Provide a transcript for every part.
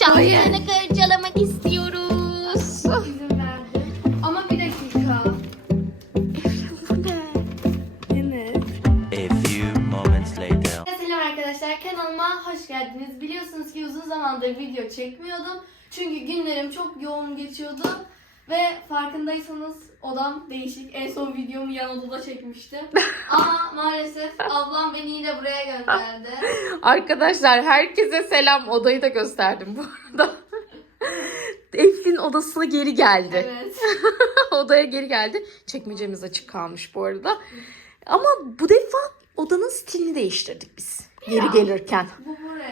Çantanı karcalamak istiyoruz. İzin verdim. Ama bir dakika. Bu ne? Evet. A few moments later. Selam arkadaşlar kanalıma hoş geldiniz. Biliyorsunuz ki uzun zamandır video çekmiyordum. Çünkü günlerim çok yoğun geçiyordu. Ve farkındaysanız odam değişik. En son videomu yan odada çekmiştim. Ama maalesef ablam beni yine buraya gönderdi. Arkadaşlar herkese selam. Odayı da gösterdim bu arada. Eflin odasına geri geldi. Evet. Odaya geri geldi. Çekmecemiz açık kalmış bu arada. Ama bu defa odanın stilini değiştirdik biz. Geri gelirken.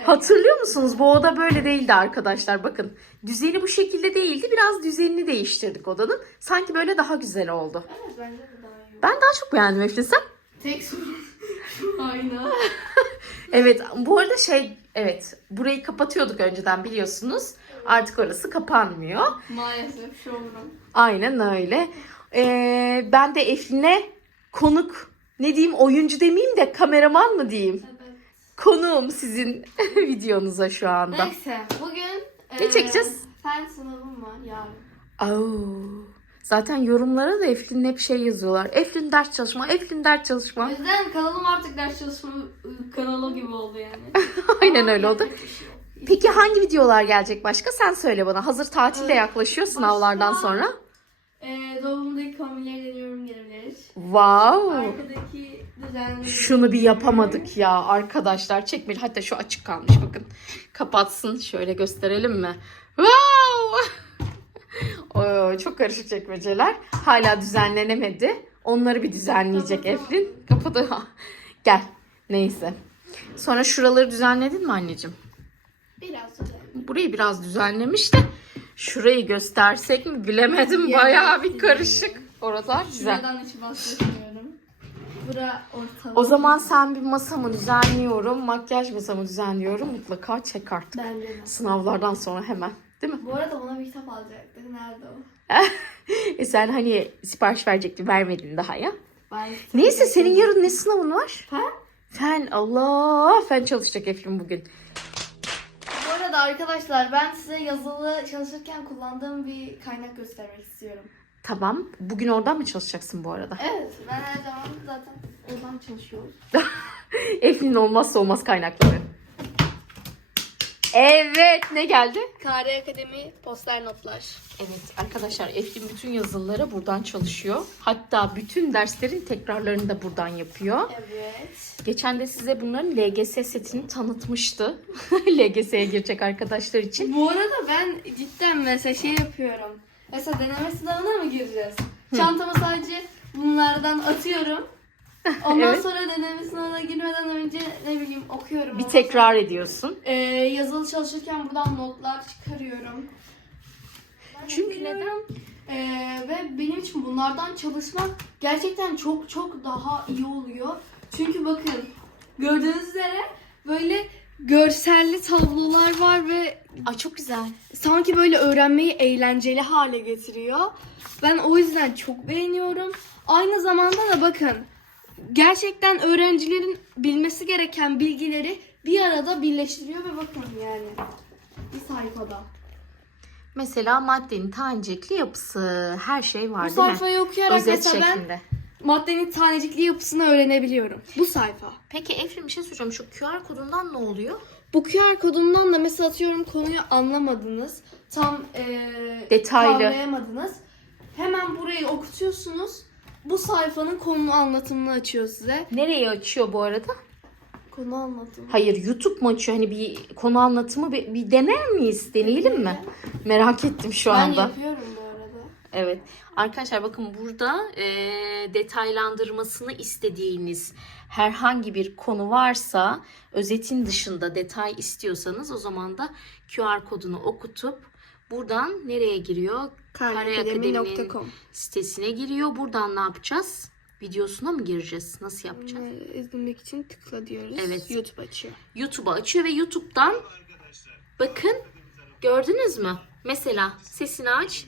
Hatırlıyor musunuz? Bu oda böyle değildi arkadaşlar. Bakın düzeni bu şekilde değildi. Biraz düzenini değiştirdik odanın. Sanki böyle daha güzel oldu. Evet bence de daha iyi. Ben daha çok beğendim Eflin sen. Tek sorun şu ayna. Evet bu arada şey evet burayı kapatıyorduk önceden biliyorsunuz. Artık orası kapanmıyor. Maalesef showroom. Aynen öyle. Ee, ben de Eflin'e konuk ne diyeyim oyuncu demeyeyim de kameraman mı diyeyim? Evet. Konuğum sizin videonuza şu anda. Neyse bugün Ne eee, çekeceğiz? Fen sınavım var yarın. Oo. Zaten yorumlara da Eflin hep şey yazıyorlar. Eflin ders çalışma, Eflin ders O çalışma. yüzden kanalım artık ders çalışma kanalı gibi oldu yani. Aynen öyle oldu. Şey. Peki hangi videolar gelecek başka? Sen söyle bana. Hazır tatil Ee, yaklaşıyor sınavlardan başka- sonra. Eee dolabımdaki kombinleri deniyorum gelebilir. Wow. Arkadaki düzenli. Şunu bir yapamadık ya arkadaşlar. Çekmeli. Hatta şu açık kalmış bakın. Kapatsın. Şöyle gösterelim mi? Wow! Oo, çok karışık çekmeceler. Hala düzenlenemedi. Onları bir düzenleyecek tamam. Eflin. Kapadı. Gel. Neyse. Sonra şuraları düzenledin mi anneciğim? Biraz öyle. Burayı biraz düzenlemiş de şurayı göstersek mi bilemedim. Ya, Bayağı bir karışık. Oralar güzel. Şuradan hiç bahsetmiyorum. Bura ortalık. O zaman sen bir masamı düzenliyorum, makyaj masamı düzenliyorum. Mutlaka çek artık. Bence de. Sınavlardan sonra hemen. Değil mi? Bu arada bana bir kitap alacaktık. Nerede o? E sen hani sipariş verecektin, vermedin daha ya. Ben Neyse senin yarın ne sınavın var? Fen? Fen. Allah. Fen çalışacak Eflin bugün. Bu arada arkadaşlar ben size yazılı çalışırken kullandığım bir kaynak göstermek istiyorum. Tamam. Bugün oradan mı çalışacaksın bu arada? Evet ben her zaman zaten oradan çalışıyoruz. Eflin'in olmazsa olmaz kaynakları. Evet. Ne geldi? KR Akademi poster notlar. Evet arkadaşlar Eflin bütün yazılıları buradan çalışıyor. Hatta bütün derslerin tekrarlarını da buradan yapıyor. Evet. Geçen de size bunların LGS setini tanıtmıştı. LGS'ye girecek arkadaşlar için. Bu arada ben cidden mesela şey yapıyorum. Mesela deneme sınavına mı gireceğiz? Çantama sadece bunlardan atıyorum. Ondan Evet. sonra deneme sınavına girmeden önce ne bileyim okuyorum. Bir Ondan tekrar ediyorsun. Ee, yazılı çalışırken buradan notlar çıkarıyorum. Çünkü neden? ve benim için bunlardan çalışmak gerçekten çok çok daha iyi oluyor. Çünkü bakın gördüğünüz üzere böyle görselli tablolar var ve Ay çok güzel. sanki böyle öğrenmeyi eğlenceli hale getiriyor. Ben o yüzden çok beğeniyorum. Aynı zamanda da bakın gerçekten öğrencilerin bilmesi gereken bilgileri bir arada birleştiriyor ve bakın yani bir sayfada. Mesela maddenin tanecikli yapısı her şey var Bu değil mi? sayfayı okuyarak Özet mesela ben şeklinde. Maddenin tanecikli yapısını öğrenebiliyorum. Bu sayfa. Peki Eflin bir şey soracağım. Şu QR kodundan ne oluyor? Bu QR kodundan da mesela atıyorum konuyu anlamadınız. Tam eee Detaylı. kavrayamadınız. Hemen burayı okutuyorsunuz. Bu sayfanın konu anlatımını açıyor size. Nereye açıyor bu arada? Konu anlatımı. Hayır YouTube mu açıyor? Hani bir konu anlatımı bir, bir dener miyiz? Deneyelim mi? Merak ettim şu Ben anda. yapıyorum. Evet. Arkadaşlar bakın burada e, detaylandırmasını istediğiniz herhangi bir konu varsa özetin dışında detay istiyorsanız o zaman da QR kodunu okutup buradan nereye giriyor? Kareakademi.com sitesine giriyor. Buradan ne yapacağız? Videosuna mı gireceğiz? Nasıl yapacağız? İzlemek için tıkla diyoruz. Evet. YouTube açıyor. YouTube'a açıyor ve YouTube'dan bakın gördünüz mü? Mesela sesini aç.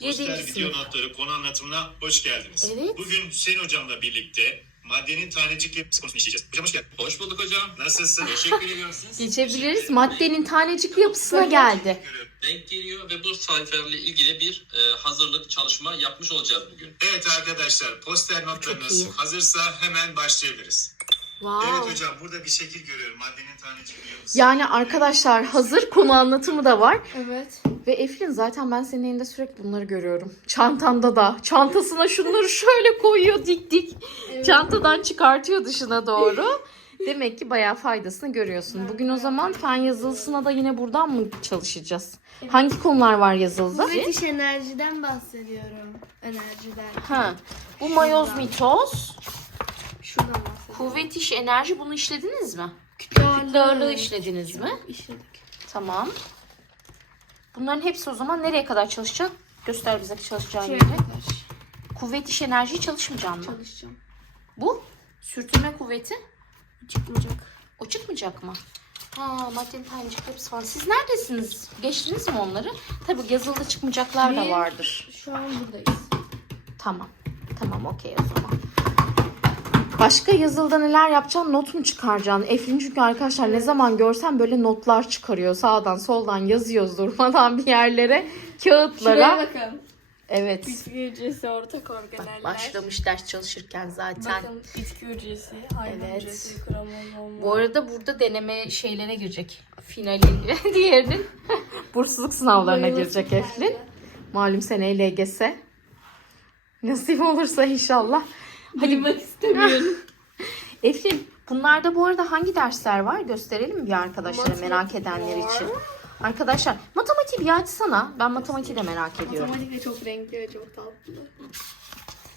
Yedinci video sınıf. notları konu anlatımına hoş geldiniz. Evet. Bugün Hüseyin hocamla birlikte maddenin tanecik yapısı konusunu işleyeceğiz. Hocam hoş geldin. Hoş bulduk hocam. Nasılsın? Teşekkür ediyorum siz. Geçebiliriz. Maddenin tanecik yapısına geldi. Denk geliyor ve bu sayfalarla ilgili bir e, hazırlık çalışma yapmış olacağız bugün. Evet arkadaşlar poster notlarınız hazırsa hemen başlayabiliriz. Wow. Evet hocam burada bir şekil görüyorum. Maddenin tanecik yapısı. Yani arkadaşlar hazır konu anlatımı da var. Evet. Ve Eflin zaten ben senin elinde sürekli bunları görüyorum. Çantanda da. Çantasına şunları şöyle koyuyor dik dik. Çantadan çıkartıyor dışına doğru. Demek ki bayağı faydasını görüyorsun. Bugün o zaman fen yazılısına da yine buradan mı çalışacağız? Hangi konular var yazılıda? Kuvvet iş enerjiden bahsediyorum. Enerjiden. Ha. Bu mayoz mitoz, Şuradan. Kuvvet iş enerji bunu işlediniz mi? Kütle Kütle ağırlığı işlediniz mi? İşledik. Tamam. Bunların hepsi o zaman nereye kadar çalışacak? Göster bize çalışacağın yeri. Kuvvet iş enerjiyi çalışmayacağım mı? çalışacağım. Bu sürtünme kuvveti Çıkmayacak. o çıkmayacak mı? Ha maddenin tanecik yapısı falan. Siz neredesiniz? Geçtiniz mi onları? Tabii yazılıda çıkmayacaklar da vardır. Şu an buradayız. Tamam. Tamam okey o zaman. Başka yazılıda neler yapacaksın? Not mu çıkaracaksın? Eflin çünkü arkadaşlar ne zaman görsem böyle notlar çıkarıyor. Sağdan soldan yazıyoruz durmadan bir yerlere. Şuraya Kağıtlara. bakın. Evet. Bitki hücresi, ortak organeller. Başlamış ders çalışırken zaten. Bakın bitki hücresi, hayvan Evet. hücresi, kromozom. Bu arada burada deneme şeylere girecek. Finalin diğerinin bursluluk sınavlarına girecek Eflin. Malum seneye LGS. Nasip olursa inşallah. Hadi Duymak istemiyorum. Eflin bunlarda bu arada hangi dersler var? Gösterelim mi bir arkadaşlara merak edenler var. için. Arkadaşlar matematiği bir açsana. Ben matematiği de merak ediyorum. Matematik de çok renkli ve çok tatlı.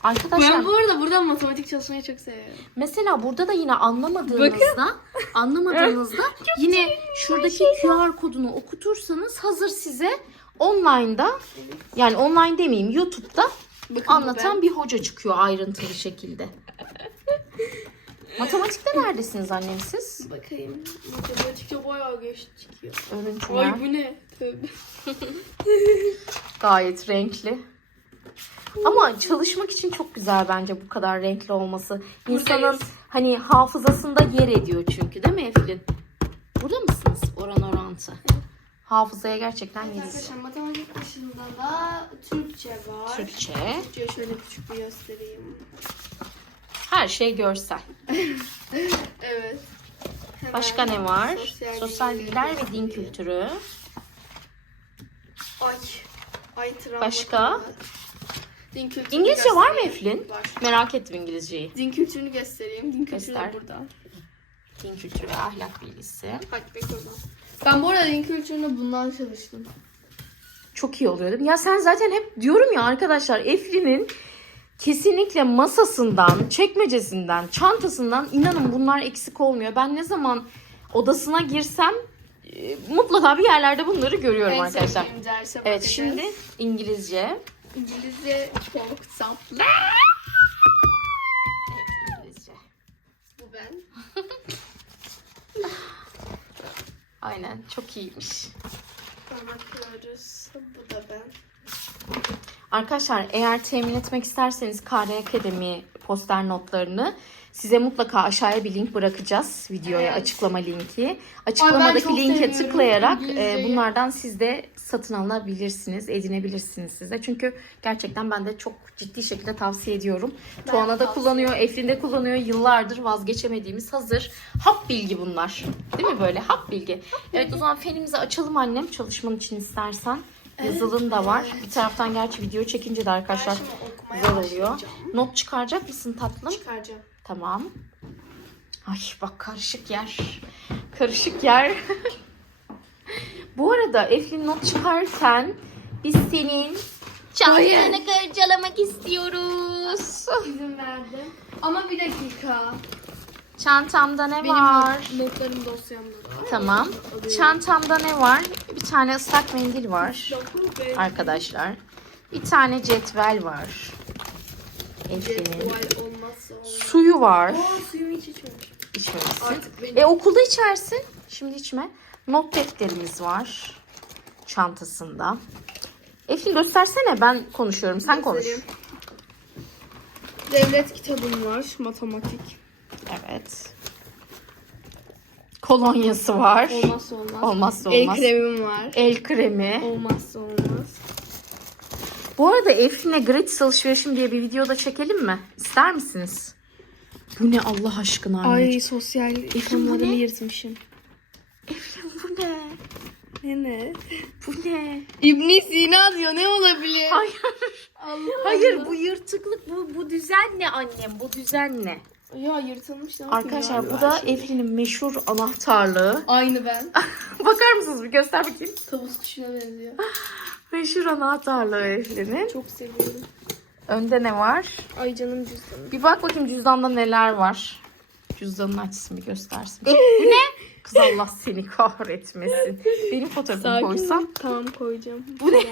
Arkadaşlar Ben bu arada buradan matematik çalışmayı çok seviyorum. Mesela burada da yine anlamadığınızda anlamadığınızda yine şuradaki QR kodunu okutursanız hazır size online'da yani online demeyeyim YouTube'da Bakın anlatan bir hoca çıkıyor ayrıntılı şekilde. Matematikte neredesiniz annem siz? Bakayım. Matematikte bayağı geç çıkıyor. Örüntüler Ay bu ne? Tövbe. gayet renkli. Ama çalışmak için çok güzel bence bu kadar renkli olması. İnsanın Buradayız. hani hafızasında yer ediyor çünkü değil mi Eflin? Burada mısınız oran orantı? Hafızaya gerçekten ediyor. Arkadaşlar matematik dışında da Türkçe var. Türkçe. Türkçeyi şöyle küçük bir göstereyim. Her şey görsel. Evet. Hemen Başka ne var? sosyal Sosyal bilgiler ve din kültürü. Ay. Ay travma. Başka? Din kültürünü İngilizce var mı. Eflin? Var. Merak ettim İngilizceyi. Din kültürünü göstereyim. Din kültürü Göster. burada. Din kültürü ve ahlak bilgisi. Hadi bek oradan. Ben bu arada din kültürünü bundan çalıştım. Çok iyi oluyor değil mi? Ya sen zaten hep diyorum ya arkadaşlar Eflin'in kesinlikle masasından, çekmecesinden, çantasından inanın bunlar eksik olmuyor. Ben ne zaman odasına girsem e, mutlaka bir yerlerde bunları görüyorum en arkadaşlar. sevdiğim derse Evet bakacağız. şimdi İngilizce. İngilizce çok tatlı. Aynen çok iyiymiş. Bakıyoruz. Bu da ben. Arkadaşlar eğer temin etmek isterseniz KR Akademi poster notlarını size mutlaka aşağıya bir link bırakacağız videoya Evet. açıklama linki. Açıklamadaki linke seviyorum tıklayarak e, bunlardan siz de satın alabilirsiniz, edinebilirsiniz size. Çünkü gerçekten ben de çok ciddi şekilde tavsiye ediyorum. Ben Tuana da kullanıyor, Eflin de kullanıyor. Yıllardır vazgeçemediğimiz hazır hap bilgi bunlar. Değil mi böyle hap bilgi? Evet o zaman fenimizi açalım annem çalışman için istersen. Yazılım da var. Bir taraftan gerçi video çekince de arkadaşlar güzel oluyor. Not çıkaracak mısın tatlım? Çıkaracağım. Tamam. Ay bak karışık yer. Karışık yer. Bu arada Eflin not çıkarken biz senin çantanı karcalamak istiyoruz. İzin verdim. Ama bir dakika. Çantamda ne Benim var? not- notlarım dosyamda. Tamam. Çantamda ne var? Bir tane ıslak mendil var arkadaşlar. Bir tane cetvel var. Cetvel olmazsa olmaz. Suyu var. Oo suyumu hiç içmemişim. İçmemişsin. Artık benim. E okulda içersin. Şimdi içme. Not defterimiz var. Çantasında. Eflin göstersene ben konuşuyorum. Sen konuş. Göstereyim. Devlet kitabım var. Matematik. Evet. Kolonyası var. Olmazsa olmaz. Olmazsa El olmaz. kremim var. El kremi. Olmazsa olmaz. Bu arada Eflin'le gratis alışverişim diye bir video da çekelim mi? İster misiniz? Bu ne Allah aşkına anneciğim? Ay sosyal konularımı yırtmışım. Eflin bu ne? Ne ne? Bu ne? İbn Sina diyor ne olabilir? Hayır. Allah Hayır Allah. bu yırtıklık bu bu düzen ne annem? Bu düzen ne? Ya yırtılmış ne Arkadaşlar bu da Eflin'in meşhur anahtarlığı. Aynı ben. Bakar mısınız bir göster bakayım. Tavus kuşuna benziyor. Meşhur anahtarlığı Eflin'in. Çok seviyorum. Önde ne var? Ay canım cüzdanım. Bir bak bakayım cüzdanda neler var. Cüzdanını açsın bir göstersin. bu ne? Kız Allah seni kahretmesin. Benim fotoğrafımı koysan. Tamam koyacağım. Bu ne?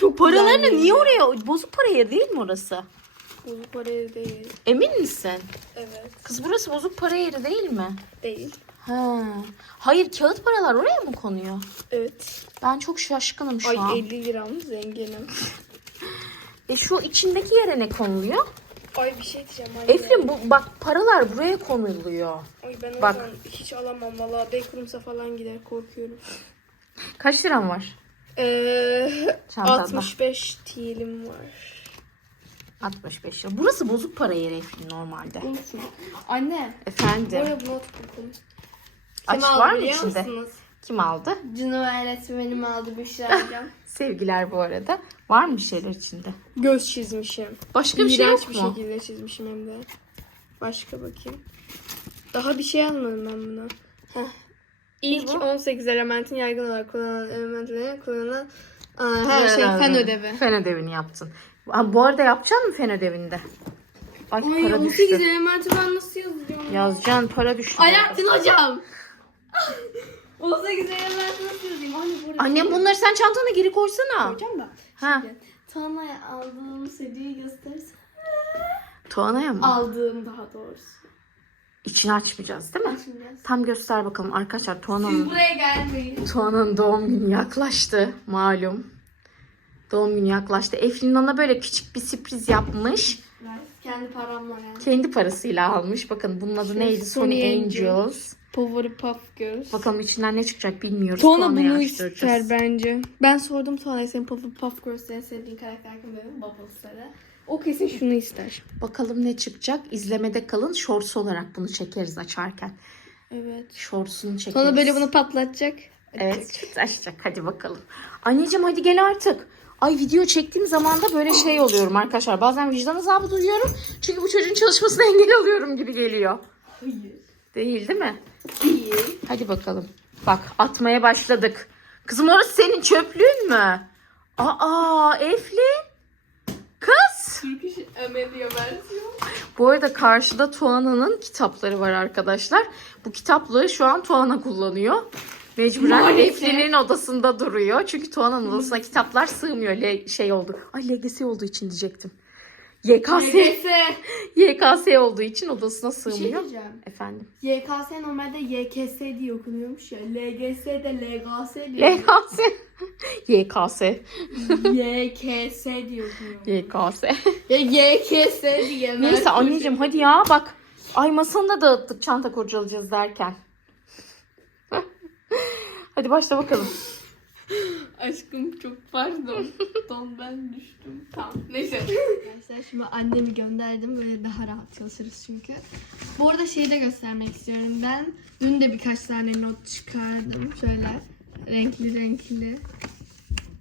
Çok Paralarını niye oraya? Bozuk para yeri değil mi orası? Bozuk para yeri değil. Emin misin? Evet. Kız burası bozuk para yeri değil mi? Değil. Ha. Hayır kağıt paralar oraya mı konuyor? Evet. Ben çok şaşkınım şu Ay an. 50 gram zenginim. E şu içindeki yere ne konuluyor? Ay bir şey diyeceğim. Anne. Eflin bu bak paralar buraya konuluyor. Ay ben o Bak. yüzden hiç alamam valla. Backrooms'a falan gider korkuyorum. Kaç liram var? Ee, Çantanda. 65 TL'im var. 65 lira. Burası bozuk para yeri normalde. Unutma. Anne. Efendim. Böyle bu notebook'um. Aç var mı içinde? musunuz? Kim aldı? Cino öğretmenim aldı Büşra hocam. Sevgiler bu arada. Var mı bir şeyler içinde? Göz çizmişim. Başka bir şey yok bir mu? şekilde çizmişim hem de. Başka bakayım. Daha bir şey yazmadım ben buna. Heh. İlk bu? 18 elementin yaygın olarak kullanılan elementlerine kullanılan Aa, her şey fen ödevi. Fen ödevini yaptın. Bu arada yapacak mısın fen ödevinde? Ay, Ay para 18 düştü. elementi ben nasıl yazacağım? Yazacaksın para düştü. Alaaddin hocam. 18 elementi nasıl yazayım? Anne burada. Annem bunları sen çantana geri koysana. Hocam da. Ha. Tana'ya aldığım seriyi gösterirsen. Tuana'ya mı? Aldığım daha doğrusu. İçini açmayacağız değil mi? Şimdi. Tam göster bakalım arkadaşlar Siz Tuana'nın buraya gelmeyin. Tuana'nın doğum günü yaklaştı malum. Doğum günü yaklaştı. Eflin ona böyle küçük bir sürpriz yapmış. Kendi paramla yani. Kendi parasıyla almış. Bakın bunun adı Şey, neydi? Sony Angels. Powerpuff Girls. Bakalım içinden ne çıkacak bilmiyoruz. Tuana Tuana'yı bunu araştıracağız. ister bence. Ben sordum Tuana'ya senin Powerpuff Girls'te en sevdiğin karakter kim dedim. Bubbles'ları. O kesin şunu ister. Bakalım ne çıkacak. İzlemede kalın. Shorts olarak bunu çekeriz açarken. Evet. Shorts'unu çekeriz. Sonra böyle bunu patlatacak. Evet açacak. Hadi bakalım. Anneciğim hadi gel artık. Ay video çektiğim zaman da böyle şey oluyorum arkadaşlar. Bazen vicdan azabı duyuyorum. Çünkü bu çocuğun çalışmasına engel oluyorum gibi geliyor. Hayır. Değil değil mi? Değil. Hadi bakalım. Bak atmaya başladık. Kızım orası senin çöplüğün mü? Aa Eflin. Kız. Türk iş Amelia versiyon. Bu arada karşıda Tuana'nın kitapları var arkadaşlar. Bu kitaplığı şu an Tuana kullanıyor. Mecburen Maalesef. Eflin'in odasında duruyor. Çünkü Tuana'nın odasına kitaplar sığmıyor. Le şey oldu. Ay LGS olduğu için diyecektim. YKS. YKS. YKS olduğu için odasına Bir şey sığmıyor. diyeceğim. Efendim. YKS normalde YKS diye okunuyormuş ya. LGS de LGS diye. LGS. YKS. YKS diye okunuyor. YKS. Ya YKS diye. Neyse anneciğim hadi ya bak. Ay masanı da dağıttık çanta kurcalayacağız derken. Hadi başla bakalım. Aşkım çok pardon. Don ben düştüm. Tamam neyse. Arkadaşlar şimdi annemi gönderdim. Böyle daha rahat çalışırız çünkü. Bu arada şeyi de göstermek istiyorum. Ben dün de birkaç tane not çıkardım. Şöyle renkli renkli.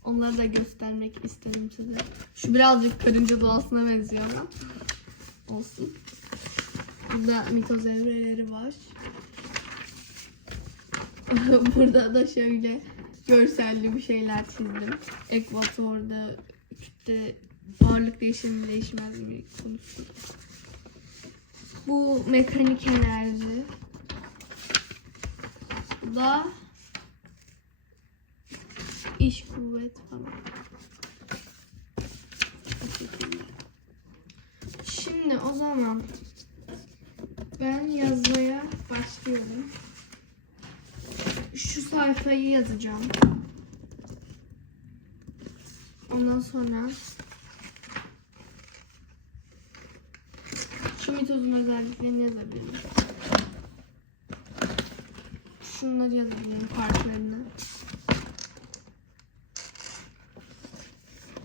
Onları da göstermek istedim size. Şu birazcık karınca doğasına benziyor ama. Olsun. Burada mitoz evreleri var. Burada da şöyle görselli bir şeyler çizdim. Ekvatorda işte ağırlık değişimi değişmezliği konusu. Bu mekanik enerji. Bu da iş kuvvet falan. Şimdi o zaman ben yazmaya başlıyorum şu sayfayı yazacağım. Ondan sonra mitozun özelliklerini yazabilirim. Şunları yazabilirim farklarını.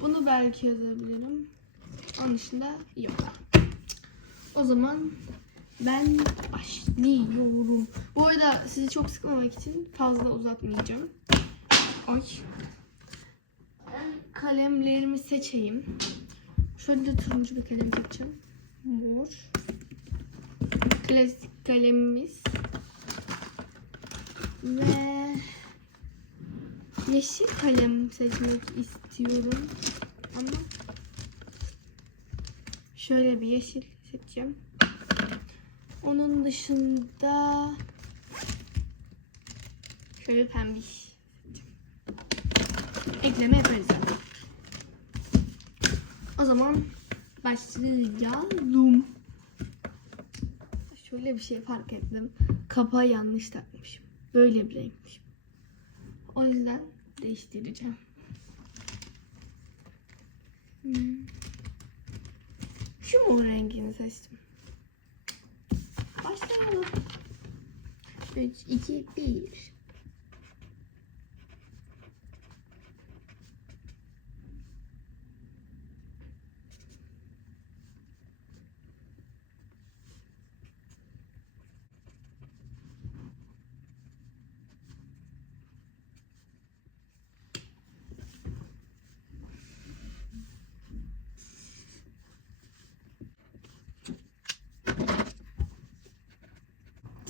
Bunu belki yazabilirim. Onun dışında yok. O zaman ben başlıyorum. Bu arada sizi çok sıkmamak için fazla uzatmayacağım. Ay. Kalemlerimi seçeyim. Şöyle de turuncu bir kalem seçeceğim. Mor. Klasik kalemimiz. Ve yeşil kalem seçmek istiyorum. Ama şöyle bir yeşil seçeceğim. Onun dışında şöyle pembiş. Ekleme yaparız. O zaman başlayalım. Şöyle bir şey fark ettim. Kapağı yanlış takmışım. Böyle renkmiş. O yüzden değiştireceğim. Hmm. Şu mor rengini seçtim. Başlayalım. 3, 2, 1.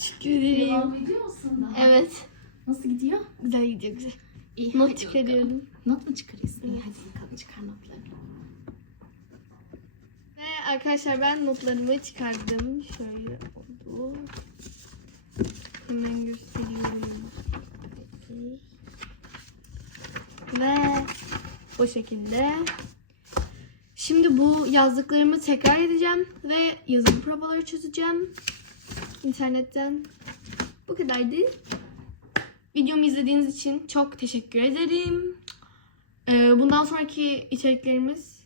Teşekkür ederim. Ediyor musun daha? Evet. Nasıl gidiyor? Güzel gidiyor güzel. İyi, Not çıkarıyorum. Not mu çıkarıyorsun? İyi hadi bakalım çıkar notlarını. Ve arkadaşlar ben notlarımı çıkardım. Şöyle oldu. Hemen gösteriyorum. Ve bu şekilde. Şimdi bu yazdıklarımı tekrar edeceğim ve yazılı provaları çözeceğim. internetten. Bu kadardı. Videomu izlediğiniz için çok teşekkür ederim. Ee, bundan sonraki içeriklerimiz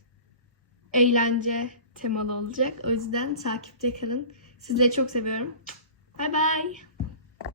eğlence temalı olacak. O yüzden takipte kalın. Sizleri çok seviyorum. Bay bay.